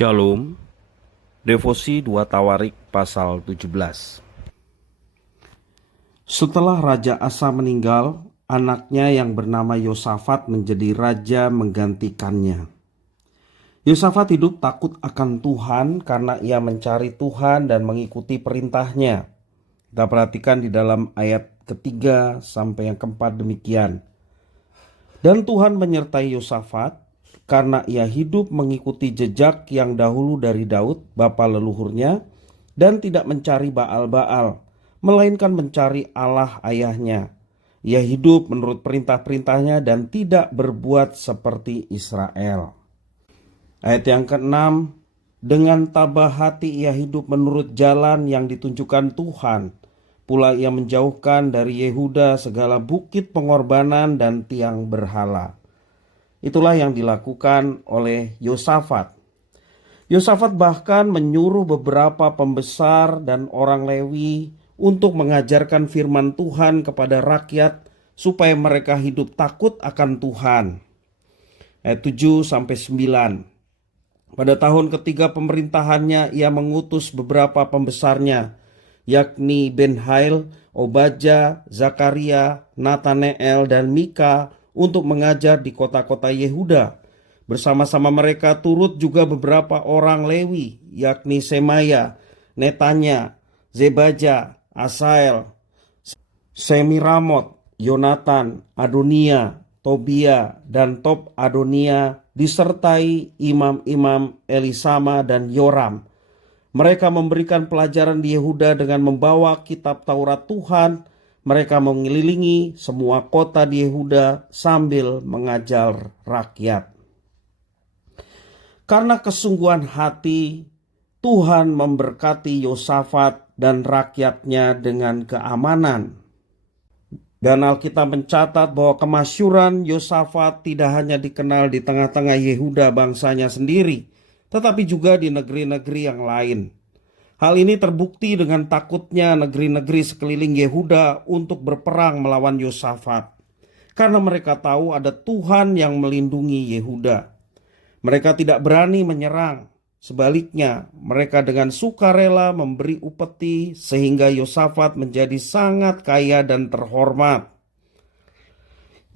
Shalom, Devosi 2 Tawarik pasal 17. Setelah Raja Asa meninggal, anaknya yang bernama Yosafat menjadi raja menggantikannya. Yosafat hidup takut akan Tuhan karena ia mencari Tuhan dan mengikuti perintahnya. Kita perhatikan di dalam ayat ketiga sampai yang keempat demikian. Dan Tuhan menyertai Yosafat karena ia hidup mengikuti jejak yang dahulu dari Daud, bapa leluhurnya, dan tidak mencari Baal-Baal, melainkan mencari Allah ayahnya. Ia hidup menurut perintah-perintahnya dan tidak berbuat seperti Israel. Ayat yang ke-6, dengan tabah hati ia hidup menurut jalan yang ditunjukkan Tuhan. Pula ia menjauhkan dari Yehuda segala bukit pengorbanan dan tiang berhala. Itulah yang dilakukan oleh Yosafat. Yosafat bahkan menyuruh beberapa pembesar dan orang Lewi untuk mengajarkan firman Tuhan kepada rakyat supaya mereka hidup takut akan Tuhan. Ayat 7-9. Pada tahun ketiga pemerintahannya ia mengutus beberapa pembesarnya, yakni Ben-Hail, Obadja, Zakaria, Nathanael, dan Mika untuk mengajar di kota-kota Yehuda. Bersama-sama mereka turut juga beberapa orang Lewi, yakni Semaya, Netanya, Zebaja, Asael, Semiramot, Yonatan, Adonia, Tobia, dan Tob Adonia, disertai imam-imam Elisama dan Yoram. Mereka memberikan pelajaran di Yehuda dengan membawa kitab Taurat Tuhan. Mereka mengelilingi semua kota di Yehuda sambil mengajar rakyat. Karena kesungguhan hati, Tuhan memberkati Yosafat dan rakyatnya dengan keamanan. Dan Alkitab mencatat bahwa kemasyuran Yosafat tidak hanya dikenal di tengah-tengah Yehuda bangsanya sendiri, tetapi juga di negeri-negeri yang lain. Hal ini terbukti dengan takutnya negeri-negeri sekeliling Yehuda untuk berperang melawan Yosafat, karena mereka tahu ada Tuhan yang melindungi Yehuda. Mereka tidak berani menyerang. Sebaliknya, mereka dengan sukarela memberi upeti sehingga Yosafat menjadi sangat kaya dan terhormat.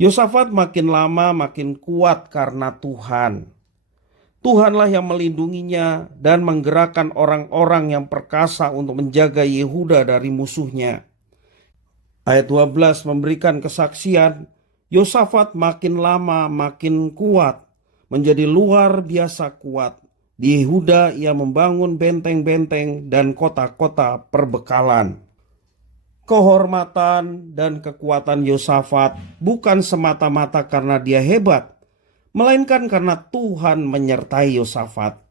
Yosafat makin lama makin kuat karena Tuhan. Tuhanlah yang melindunginya dan menggerakkan orang-orang yang perkasa untuk menjaga Yehuda dari musuhnya. Ayat 12 memberikan kesaksian, Yosafat makin lama makin kuat, menjadi luar biasa kuat. Di Yehuda ia membangun benteng-benteng dan kota-kota perbekalan. Kehormatan dan kekuatan Yosafat bukan semata-mata karena dia hebat, melainkan karena Tuhan menyertai Yosafat.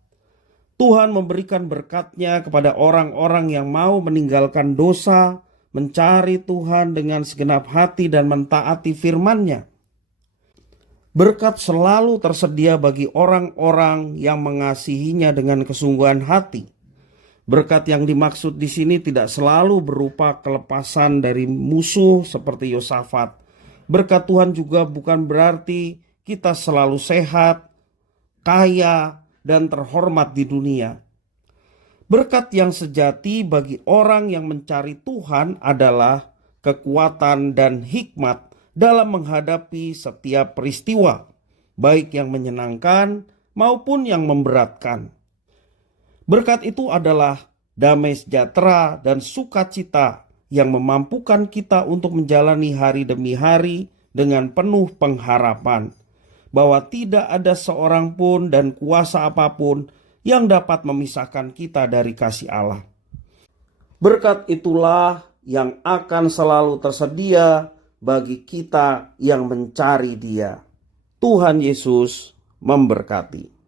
Tuhan memberikan berkat-Nya kepada orang-orang yang mau meninggalkan dosa, mencari Tuhan dengan segenap hati dan mentaati firman-Nya. Berkat selalu tersedia bagi orang-orang yang mengasihinya dengan kesungguhan hati. Berkat yang dimaksud di sini tidak selalu berupa kelepasan dari musuh seperti Yosafat. Berkat Tuhan juga bukan berarti kita selalu sehat, kaya, dan terhormat di dunia. Berkat yang sejati bagi orang yang mencari Tuhan adalah kekuatan dan hikmat dalam menghadapi setiap peristiwa, baik yang menyenangkan maupun yang memberatkan. Berkat itu adalah damai sejahtera dan sukacita yang memampukan kita untuk menjalani hari demi hari dengan penuh pengharapan bahwa tidak ada seorang pun dan kuasa apapun yang dapat memisahkan kita dari kasih Allah. Berkat itulah yang akan selalu tersedia bagi kita yang mencari Dia. Tuhan Yesus memberkati.